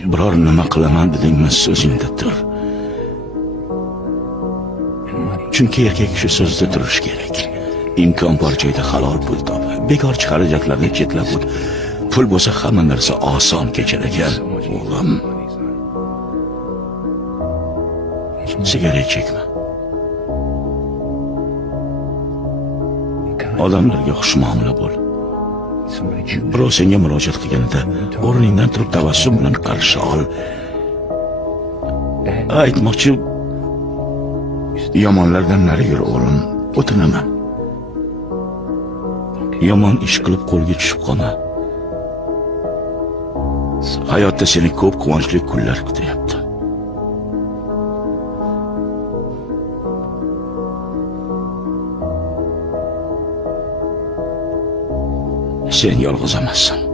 Biror nima qilaman dedingmi, so'zingda tur. Chunki erkak kishi so'zida turishi kerak. Imkon bor joyda halol pul top. Bekorchi xarajatlarni chetlab o't. Pul bo'lsa hamma narsa oson kechar ekan. O'g'lim, sigaret chekma. Odamlarga xushmuomala bo'l. Birov senga murojaat qilganida o'rningdan turib tabassum bilan qarshi ol. Aytmoqchi, yomonlardan nari yur o'g'lim, o'tinaman. Yomon ish qilib qo'lga tushib qolma. Hayotda seni ko'p quvonchli kunlar kutyapti. Sen yolg'iz emassan.